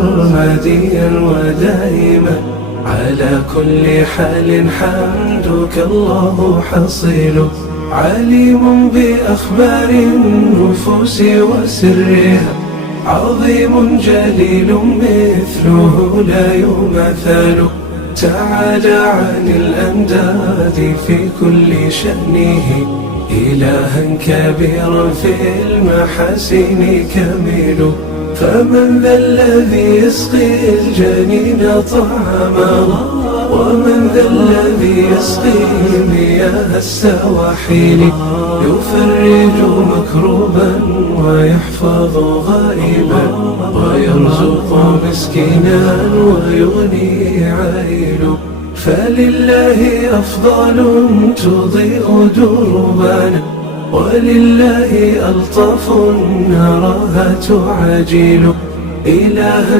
سرمديا ودائما على كل حال حمدك الله حصيل عليم بأخبار النفوس وسرها عظيم جليل مثله لا يمثل تعالى عن الأنداد في كل شأنه إلها كبيرا في المحاسن كميل فمن ذا الذي يسقي الجنين طعاما ومن ذا الذي يسقي مياه السواحل يفرج مكروبا ويحفظ غائبا ويرزق مسكينا ويغني عائل فلله أفضال تضيء دربانا ولله ألطف نراها تعاجل إلها